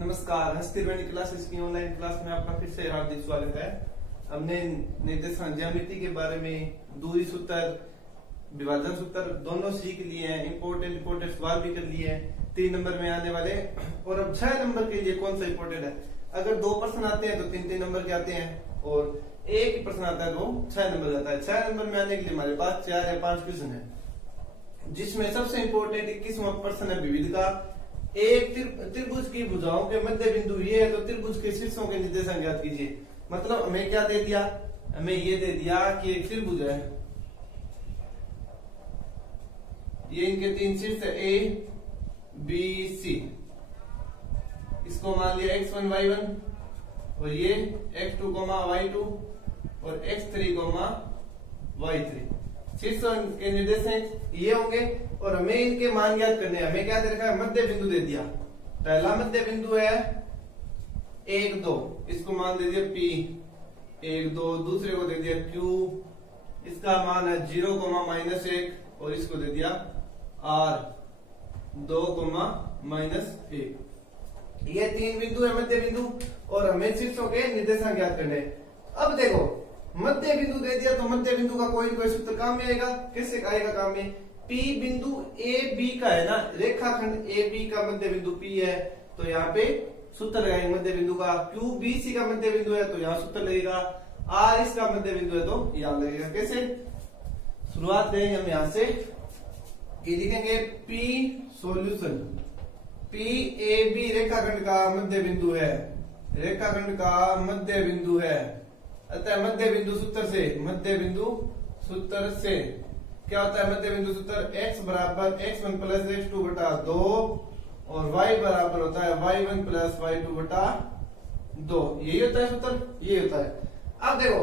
नमस्कार, हस्ती गणित क्लासेस की ऑनलाइन क्लास में आपका फिर से हार्दिक स्वागत है। हमने निर्देशांक ज्यामिति के बारे में दूरी सूत्र, विभाजन सूत्र दोनों सीख लिए हैं। इम्पोर्टेंट सवाल भी कर लिए हैं 3 नंबर में आने वाले, और अब 6 नंबर के लिए कौन सा इम्पोर्टेंट है। अगर 2 प्रश्न आते हैं तो 3 नंबर के आते हैं, और एक ही प्रश्न आता है तो 6 नंबर जाता है। 6 नंबर में आने के लिए हमारे पास 4 या 5 क्वेश्चन है, जिसमें सबसे इम्पोर्टेंट 21वां प्रश्न है विविध का। एक त्रिभुज की भुजाओं के मध्य बिंदु ये है, तो त्रिभुज के शीर्षों के निर्देशांक ज्ञात कीजिए। मतलब हमें क्या दे दिया, हमें ये दे दिया कि एक त्रिभुज है, ये इनके 3 शीर्ष है ए बी सी। इसको मान लिया x1 y1, और ये x2 y2 और x3 y3। शीर्षों के निर्देशांक ये होंगे, और हमें इनके मान ज्ञात करने हैं। हमें क्या दे रखा है, मध्य बिंदु दे दिया। पहला मध्य बिंदु है 1 2, इसको मान दे दिया P 1 2। दूसरे को दे दिया Q, इसका मान है 0, -1, और इसको दे दिया R 2, -1। ये 3 बिंदु है मध्य बिंदु, और हमें शीर्षों के निर्देशांक ज्ञात करने हैं। अब देखो, मध्य बिंदु दे दिया तो मध्य बिंदु का कोई सूत्र काम में आएगा। कैसे आएगा काम में? P बिंदु ए बी का है ना, रेखाखंड ए बी का मध्य बिंदु P है, तो यहाँ पे सूत्र लगाएंगे मध्य बिंदु का। Q बी सी का मध्य बिंदु है, तो यहाँ सूत्र लगेगा। R इसका मध्य बिंदु है, तो यहाँ लगेगा। कैसे शुरुआत करेंगे हम यहाँ से, कि लिखेंगे P solution. P A B रेखाखंड का मध्य बिंदु है, रेखाखंड का मध्य बिंदु है। अतः मध्य बिंदु सूत्र से, मध्य बिंदु सूत्र से क्या होता है? मध्य बिंदु सूत्र x बराबर x1 प्लस x2 बटा 2, और y बराबर होता है y1 प्लस y2 बटा 2। यही होता है सूत्र, ये होता है। अब देखो,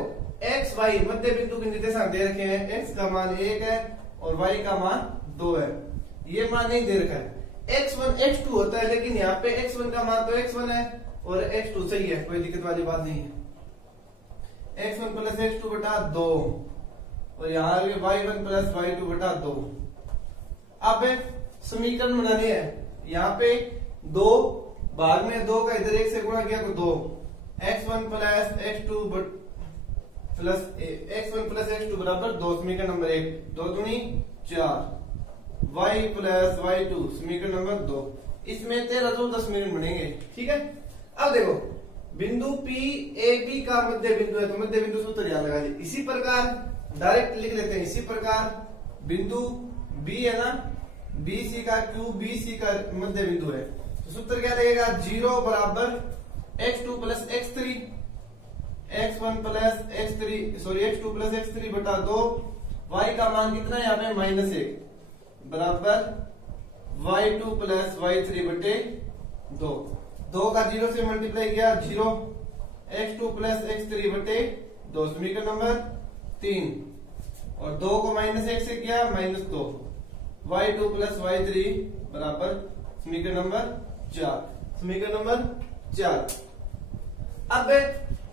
x y मध्य बिंदु के निर्देशांक दे रखे हैं। x का मान 1 है और y का मान 2 है। ये मान नहीं दे रखा है। x1 x2 होता है, लेकिन यहाँ पे x1 का मान तो x1 है और x2 सही है, कोई दिक्कत वाली बात नहीं है। x1 प्लस x2 बटा 2, और यहाँ y1 प्लस y2 बटा 2। अब समीकरण बनाने हैं। यहाँ पे 2 भाग में 2 का इधर 1 से गुणा किया तो 2, x1 plus x2 plus x2 बराबर 2। समीकरण नंबर 1, 2 दूनी 4, y प्लस y2 समीकरण नंबर 2। इसमें 13 14 समीकरण बनेंगे, ठीक है। अब देखो, बिंदु P ए बी का मध्य बिंदु है, तो मध्य बिंदु सूत्र यहाँ लगा दिया। इसी प्रकार डायरेक्ट लिख लेते हैं। इसी प्रकार बिंदु B है ना, BC का Q BC का मध्य बिंदु है, तो सूत्र क्या लगेगा? 0 बराबर x2 plus x3, x1 plus x2 plus x3 बटा 2। y का मान कितना है यहाँ पे? -1 बराबर y2 प्लस y3 बटे 2। 2 का 0 से मल्टीप्लाई किया 0, x2 प्लस x3 बटे 2 समीकरण नंबर 3, और 2 को -1 से किया -2, y2 प्लस y3 बराबर समीकरण नंबर 4, समीकरण नंबर 4। अब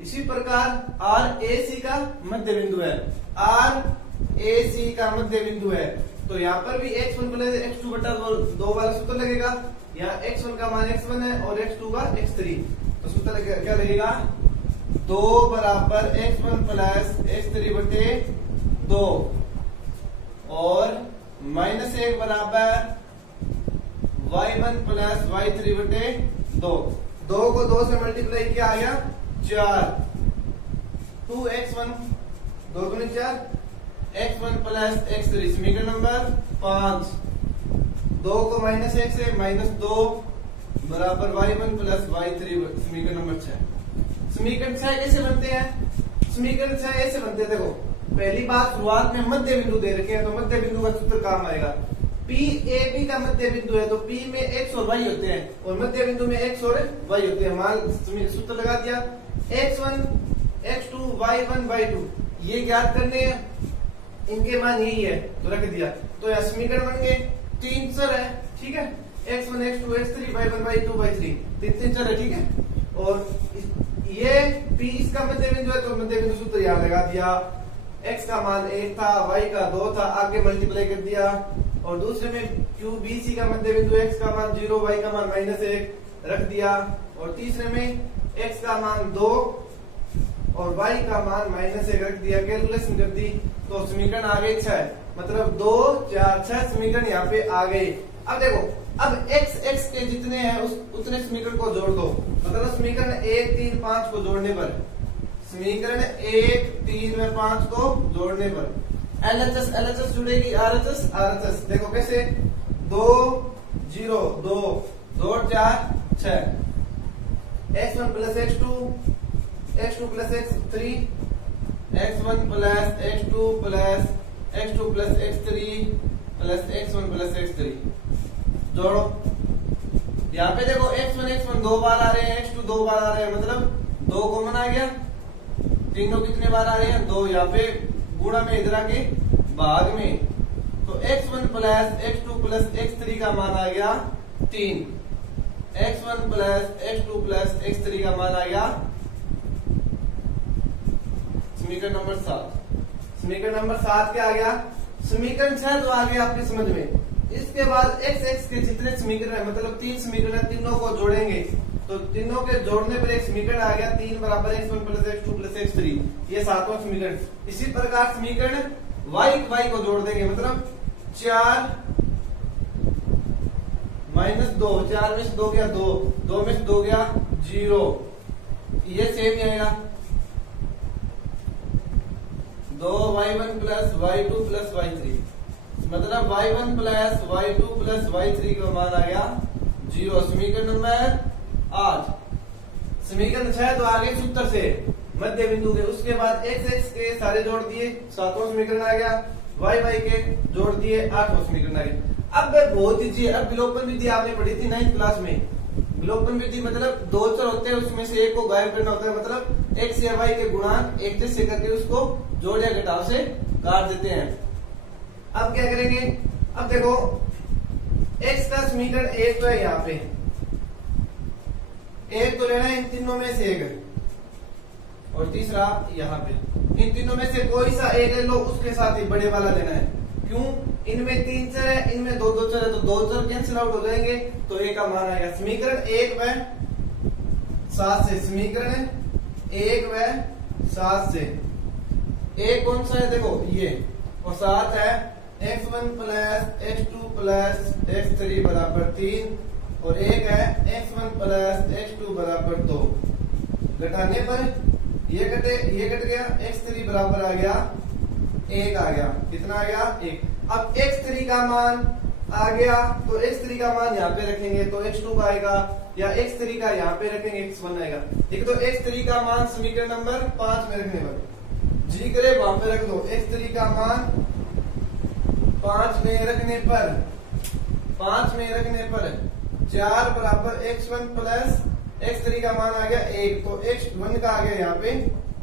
इसी प्रकार RAC का मध्य बिंदु है, RAC का मध्य बिंदु है, तो यहाँ पर भी x1 प्लस x2 बटा 2 वाला सूत्र लगेगा। यहाँ x1 का मान x1 है और x2 का x3, तो सूत्र क्या लगेगा? 2 बराबर x1 प्लस x3 बटे 2, और -1 बराबर y1 प्लस y3 बटे 2। 2 को 2 से मल्टीप्लाई किया आ गया 4, 2x1 2 दूनी 4, x1 प्लस x3 समीकरण नंबर 5। 2 को -1 से -2 बराबर y1 प्लस y3 समीकरण नंबर 6। समीकरण 6 कैसे बनते हैं? समीकरण 6 ऐसे बनते हैं। देखो, पहली बात, शुरुआत में मध्य बिंदु दे रखे हैं, तो मध्य बिंदु का सूत्र काम आएगा। P A B का मध्य बिंदु है, तो P में x और y होते हैं, और मध्य बिंदु में x और y होते हैं। मान सूत्र लगा दिया, x1 x2 y1 y2 ये ज्ञात करने हैं, इनके मान यही है, तो रख दिया। तो यह समीकरण बन गए 3 चर है, ठीक है। x1 x2 x3 y1 y2 y3 3 चर है, ठीक है। और ये P इसका मध्य बिंदु है, तो मध्य बिंदु सूत्र यहाँ लगा दिया। x का मान 1 था, y का 2 था, आगे मल्टीप्लाई कर दिया, और दूसरे में QBC का मध्य बिंदु x का मान 0, y का मान -1, रख दिया, और तीसरे में x का मान 2 और y का मान -1 रख दिया, कैलकुलेशन कर दी तो समीकरण आ गए 6। मतलब 2 4 6 समीकरण यहाँ पे आ गए। अब देखो, अब x के जितने हैं उतने समीकरण को जोड़ दो। मतलब समीकरण 1 3 5 को जोड़ने पर, समीकरण 1 3 में 5 को जोड़ने पर LHS जुड़ेगी, RHS देखो कैसे, 2 0 2 2 4 6, x1 plus x2 plus x3, x1 plus x2 plus x2 plus x3 plus x1 plus x3 जोड़ो। यहाँ पे देखो x1 2 बार आ रहे हैं, x2 2 बार आ रहे हैं, मतलब 2 कॉमन आ गया, तीनों कितने बार आ रहे हैं 2, यहाँ पे गुणा में इधर आके भाग में, तो x1 plus x2 plus x3 का मान आ गया 3, x1 plus x2 plus x3 का मान आ गया समीकरण नंबर 7। समीकरण नंबर 7 क्या आ गया, समीकरण 6 तो आ गया आपके समझ में। इसके बाद x के जितने समीकरण है, मतलब 3 समीकरण है, तीनों को जोड़ेंगे तो तीनों के जोड़ने पर एक समीकरण आ गया 3 बराबर x1 plus x2 plus x3, ये 7वां समीकरण। इसी प्रकार समीकरण y को जोड़ देंगे, मतलब 4 -2, 4 में से 2 गया 2, 2 में से 2 गया 0, ये सेम ही आएगा। 2y1 plus y2 plus y3, मतलब y1 plus y2 plus y3 का मान आ गया 0। समीकरण नंबर 8। समीकरण 6 तो आगे सूत्र से मध्य बिंदु के, उसके बाद x के सारे जोड़ दिए, 7वां समीकरण आ गया, y के जोड़ दिए, 8वां समीकरण आ गया। अब बहुत ईजी है। अब विलोपन विधि आपने पढ़ी थी 9th क्लास में। विलोपन विधि मतलब 2 चर होते हैं, उसमें से एक को गायब करना होता है, मतलब x या y के गुणांक एक से करके उसको जोड़ या घटाव से काट देते हैं। अब क्या करेंगे, अब देखो x का समीकरण 1 तो है, यहाँ पे 1 तो लेना है, इन तीनों में से एक, और तीसरा यहाँ पे, इन तीनों में से कोई सा एक ले लो, उसके साथ ही बड़े वाला लेना है। क्यों, इनमें 3 चर है, इनमें 2 चर है, तो 2 चर कैंसिल आउट हो जाएंगे, तो a का मान आएगा समीकरण 1 व 7 से। समीकरण 1 व 7 से a कौन सा है, देखो ये, और 7 है x1 plus x2 plus x3 बराबर 3, और एक है x1 प्लस x2 बराबर 2। घटाने पर ये कट गया, x3 बराबर आ गया 1 आ गया, कितना आ गया 1। अब x3 का मान आ गया, तो x3 का मान यहाँ पे रखेंगे तो x2 का आएगा, या x3 का यहाँ पे रखेंगे x1 आएगा। एक तो x3 का मान समीकरण नंबर 5 में रखने पर, जी करे वहां पे रख दो, x3 का मान 5 में रखने पर 4 बराबर x1 प्लस x3 का मान आ गया 1, तो x1 का आ गया यहाँ पे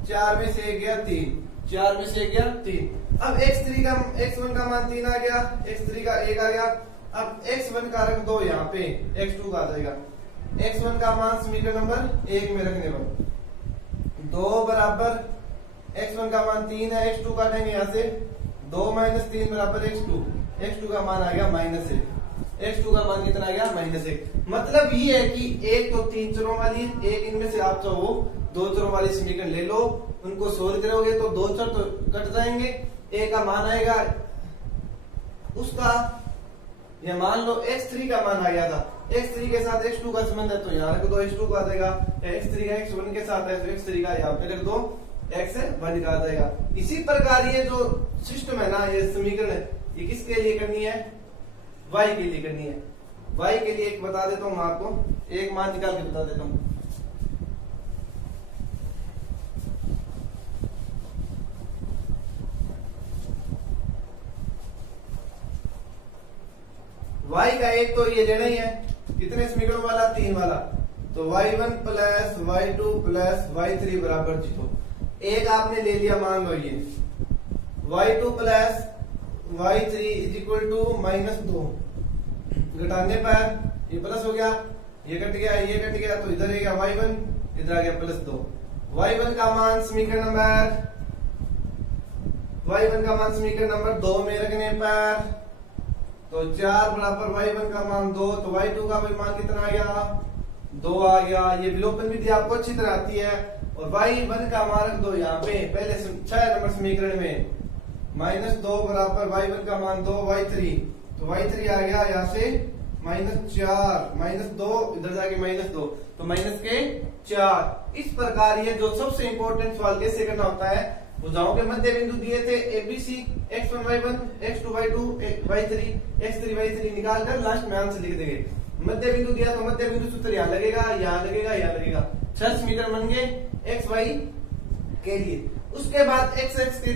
4 में से 1 गया 3, 4 में से 1 गया 3। अब x1 का मान 3 आ गया, x3 का 1 आ गया। अब x1 का रख दो यहाँ पे, x2 का आ जाएगा। x1 का मान समीकरण नंबर 1 में रखने पर 2 बराबर x1 का मान 3 है, x2 काटेंगे यहाँ से, 2 - 3 बराबर x2 का मान आ गया -1, x2 का मान कितना आ गया -1। मतलब ये है कि एक तो 3 चरों वाली, एक इनमें से आप चाहो 2 चरों वाली समीकरण ले लो, उनको सोल्व करोगे तो 2 चर तो कट जाएंगे, a का मान आएगा उसका, ये मान लो x3 का मान आ गया था, x3 के साथ x2 का संबंध है तो यहाँ रख दो, x2 का आ जाएगा, x3 का x1 के साथ है तो x3 का यहाँ पे रख दो, x1 का आ जाएगा। इसी प्रकार ये जो सिस्टम है ना, ये समीकरण है, ये किसके लिए करनी है, y के लिए करनी है। y के लिए एक बता देता हूँ मैं आपको, एक मान निकाल के बता देता हूँ। y का एक तो ये लेना ही है, कितने समीकरणों वाला, 3 वाला, तो y1 plus y2 plus y3 बराबर 0। एक आपने ले लिया, मान लो ये y2 plus y3 is equal to -2, घटाने पर ये प्लस हो गया, ये कट गया, ये कट गया, तो इधर गया y1, इधर आ गया +2। y1 का मान समीकरण नंबर 2 में रखने पर तो 4 बराबर y1 का मान 2, तो y2 का भी मान कितना आ गया 2 आ गया, ये विलोपन विधि आपको अच्छी तरह आती है। और y1 का मान रख दो यहाँ पे पहले 6 नंबर समीकरण में, -2 बराबर y1 का मान 2 y3, तो y3 आ गया यहाँ से -4, -2 इधर जाके -2, तो -4। इस प्रकार ये जो सबसे इंपॉर्टेंट सवाल कैसे करना होता है, भुजाओं के मध्य बिंदु दिए थे ABC, x1 y1, x2 y2, y3 x3 y3 निकाल कर लास्ट में आंसर लिख देंगे। मध्य बिंदु दिया तो मध्य बिंदु सूत्र यहाँ लगेगा, यहाँ लगेगा, यहाँ लगेगा। 6 समीकरण बन गए x y के लिए। उसके बाद x x के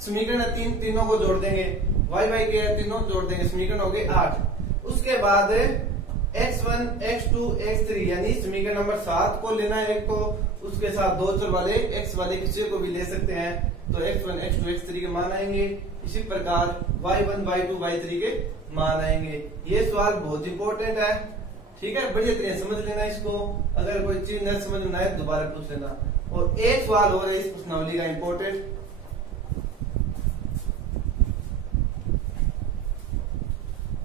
समीकरण तीनों को जोड़ देंगे, y y के तीनों जोड़ देंगे, समीकरण हो गए 8। उसके बाद x1 x2 x3 यानी समीकरण नंबर 7 को लेना है एक को, उसके साथ दो चर वाले x वाले किसी को भी ले सकते हैं, तो x1 x2 x3 के मान आएंगे। इसी प्रकार y1 y2 y3 के मान आएंगे। ये सवाल बहुत इंपॉर्टेंट है, ठीक है, बढ़िया तरह समझ लेना इसको। अगर कोई चीज न समझ में आए दोबारा पूछ लेना। और एक सवाल और है इस प्रश्नावली का इंपॉर्टेंट,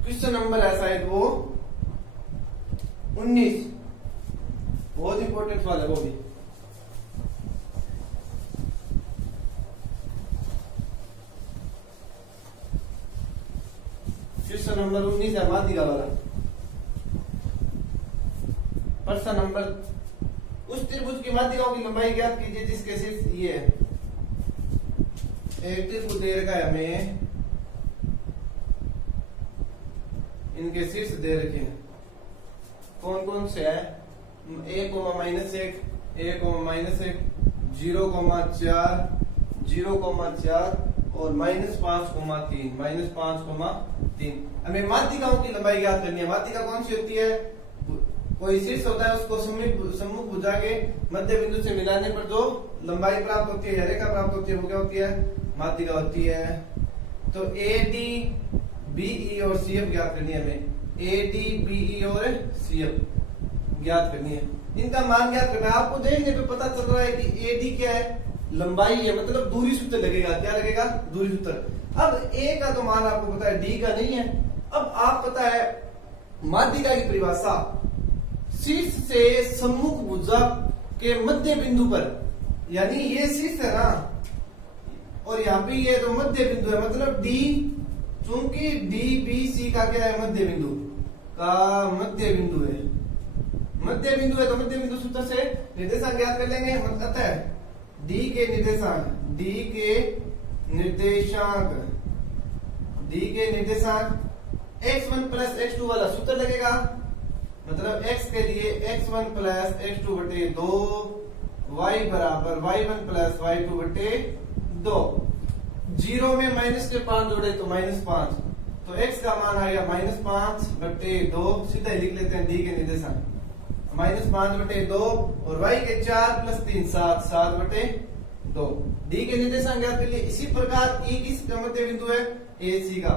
क्वेश्चन नंबर है शायद वो 19, बहुत इंपॉर्टेंट सवाल है वो भी। क्वेश्चन नंबर 19 है माध्यिका वाला। प्रश्न नंबर, उस त्रिभुज की माध्यिकाओं की लंबाई ज्ञात कीजिए जिसके शीर्ष ये है। एक त्रिभुज दे रखा है हमें, इनके शीर्ष दे रखे हैं, कौन कौन से है, 1, -1, 1, -1, 0,4, 0,4 और -5,3, -5,3। हमें माध्यिकाओं की लंबाई ज्ञात करनी है। माध्यिका कौन सी होती है, कोई शीर्ष होता है, उसको सम्मुख भुजा के मध्य बिंदु से मिलाने पर जो लंबाई प्राप्त होती है, रेखा प्राप्त होती है, वो क्या होती है, माध्यिका होती है। तो AD BE और CF ज्ञात करनी है हमें, AD BE और CF ज्ञात करनी है। इनका मान ज्ञात करना है। आपको देखने पे पता चल रहा है कि AD क्या है, लंबाई है, मतलब दूरी सूत्र लगेगा। क्या लगेगा, दूरी सूत्र। अब A का तो मान आपको पता है, D का नहीं है। अब आप पता है माध्यिका की परिभाषा, शीर्ष से सम्मुख भुजा के मध्य बिंदु पर, यानी ये शीर्ष है ना, और यहाँ पे ये तो मध्य बिंदु है, मतलब D, चूंकि DBC का क्या है, मध्य बिंदु का मध्य बिंदु है। मध्य बिंदु है तो मध्य बिंदु सूत्र से निर्देशांक ज्ञात कर लेंगे। मतलब है D के निर्देशांक, D के निर्देशांक x1 प्लस x2 वाला सूत्र लगेगा। मतलब x के लिए x1 प्लस x2 बटे 2, y बराबर y1 प्लस y2 बटे 2। 0 में माइनस के 5 जोड़े तो -5, तो x का मान आएगा -5 बटे 2। सीधा ही लिख लेते हैं D के निर्देशांक, -5 बटे 2 और y के 4 प्लस 3 7, 7 बटे 2। D के निर्देशांक ज्ञात कर लिए। इसी प्रकार E किसका मध्य बिंदु है, AC का।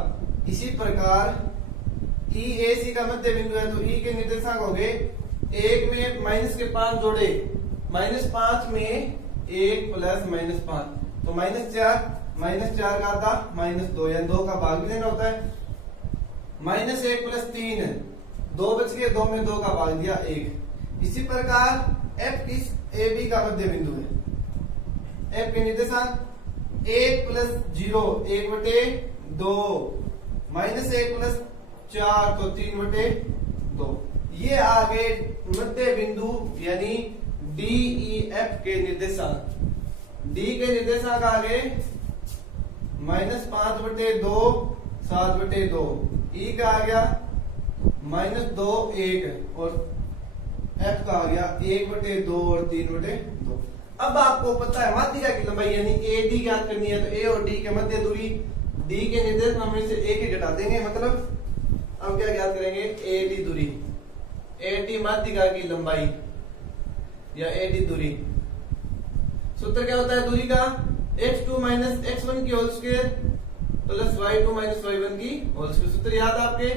इसी प्रकार EAC का मध्य बिंदु है, तो E के निर्देशांक हो गए, 1 में माइनस के 5 जोड़े, -5 में 1 प्लस -5, तो -4 का आधा -2, यानी 2 का भाग भी देना होता है। -1 प्लस 3, 2 बच गए, 2 में 2 का भाग दिया 1। इसी प्रकार F किस AB का मध्य बिंदु है, F के निर्देशांक 1 प्लस 0 1 बटे 2, -1 प्लस 4 तो 3 बटे 2। ये आ गए मध्य बिंदु यानी DEF के निर्देशांक। D के निर्देशांक आ गए -5 बटे 2, 7 बटे 2। E का आ गया -2 1 और F का आ गया 1 बटे 2 और 3 बटे 2। अब आपको पता है माध्यिका की लंबाई यानी AD ज्ञात करनी है, तो A और D के मध्य दूरी D के निर्देशांक में से A के घटा देंगे। मतलब अब क्या ज्ञात करेंगे, AD दूरी, AD माध्यिका की लंबाई या AD दूरी। सूत्र क्या होता है दूरी का, x2 माइनस x1 की whole square plus y2 minus y1 की होल स्क्वायर। सूत्र याद आपके,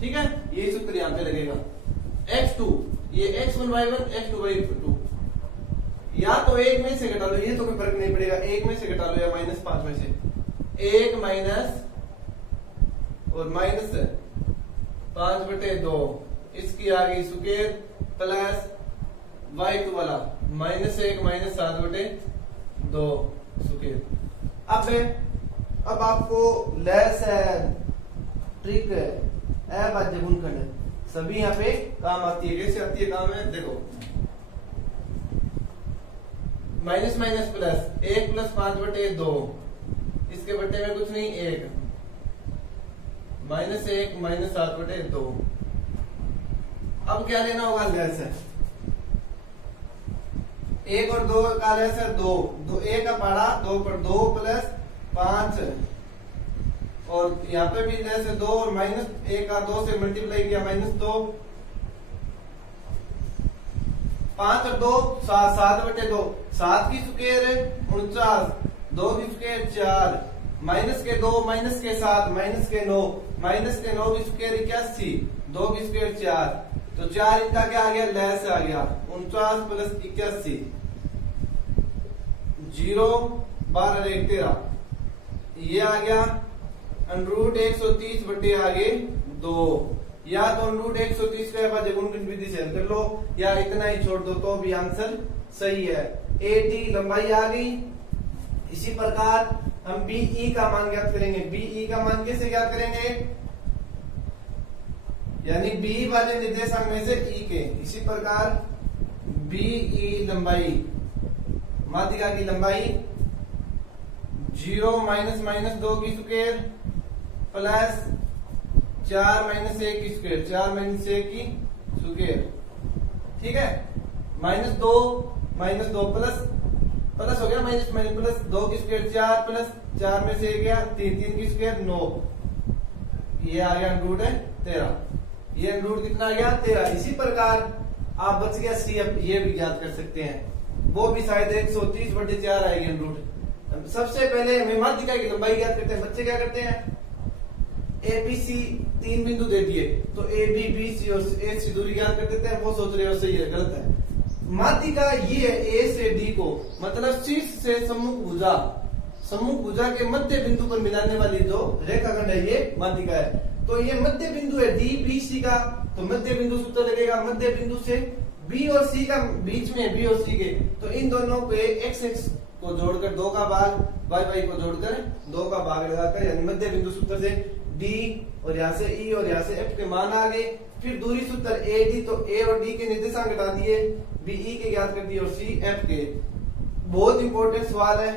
ठीक है, यही सूत्र यहाँ पे लगेगा। x2 ये x1 y1 x2 y2, या तो एक में से घटा लो, ये तो कोई फर्क नहीं पड़ेगा, एक में से घटा लो या -5 में से। 1 माइनस और -5 बटे 2, इसकी आ गई स्क्वायर प्लस y2 वाला -1 -7/2 स्क्वायर। अब आपको लेस है, ट्रिक है, अभाज्य गुणनखंड सभी यहाँ पे काम आती है। कैसे आती है काम है देखो, माइनस माइनस प्लस 1 + 5/2, इसके बट्टे में कुछ नहीं 1, -1 -7/2। अब क्या लेना होगा, लेस है 1 और 2 का लेस है 2, 1 का पढ़ा 2 पर 2 + 5, और यहाँ पे भी लेस है 2 और -1 का 2 से मल्टीप्लाई किया -2, 5 और 2 7/2, 7 की स्क्वायर है 49, 2 की स्क्वायर 4, माइनस के 2 माइनस के 7 माइनस के 9 माइनस के 9 की स्क्वायर 81, 2 की स्क्वायर 4, तो 4 इनका क्या आ गया, लेस आ गया 49 + 81, 0 12 1 13, ये आ गया √130 बटे आगे 2, या तो √130 का अभाज्य गुणनखंड विधि से हल कर लो, या इतना ही छोड़ दो तो भी आंसर सही है। AD लंबाई आ गई। इसी प्रकार हम BE का मान ज्ञात करेंगे। BE का मान कैसे ज्ञात करेंगे, यानी B वाले निर्देशांक में से E के। इसी प्रकार BE लंबाई, माध्यिका की लंबाई 0 - 2 की स्क्वायर प्लस 4 - 1 की स्क्वायर, 4 - 1 की स्क्वायर, ठीक है। -2 प्लस हो गया प्लस 2 की स्क्वायर 4 प्लस 4 में से गया 3 की स्क्वायर 9, ये आ गया √13, ये √ कितना आ गया 13। इसी प्रकार आप बच गया C, अब ये भी ज्ञात कर सकते हैं, वो भी शायद 130/4 आएगी √ सबसे पहले हमें माध्यिका की लंबाई ज्ञात करते हैं। बच्चे क्या करते हैं, ABC 3 बिंदु दे दिए तो AB BC और AC दूरी ज्ञात कर देते हैं, वो सोच रहे हो सही है, गलत है। माध्यिका ये है A से D को, मतलब शीर्ष से सम्मुख भुजा के मध्य बिंदु पर मिलाने वाली जो रेखाखंड है ये माध्यिका है। तो ये मध्य बिंदु है DBC का, तो मध्य बिंदु सूत्र लगेगा, मध्य बिंदु से B और C का बीच में, B और C के, तो इन दोनों पे x को जोड़कर 2 का भाग, y को जोड़कर 2 का भाग लगाकर, यानी मध्य बिंदु सूत्र से D और यहाँ से E और यहाँ से F के मान आ गए। फिर दूरी सूत्र AD, तो A और D के निर्देशांक हटा दिए, BE के ज्ञात कर दिए और C F के। बहुत इंपॉर्टेंट सवाल है,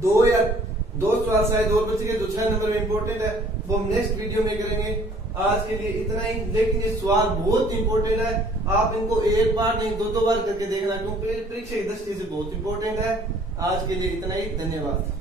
2 सवाल शायद और बच गए जो 6 नंबर में इंपॉर्टेंट है, वो हम नेक्स्ट वीडियो में करेंगे। आज के लिए इतना ही, लेकिन ये सवाल बहुत इंपॉर्टेंट है, आप इनको एक बार नहीं 2 बार करके देखना, क्योंकि परीक्षा की दृष्टि से बहुत इंपॉर्टेंट है। आज के लिए इतना ही, धन्यवाद।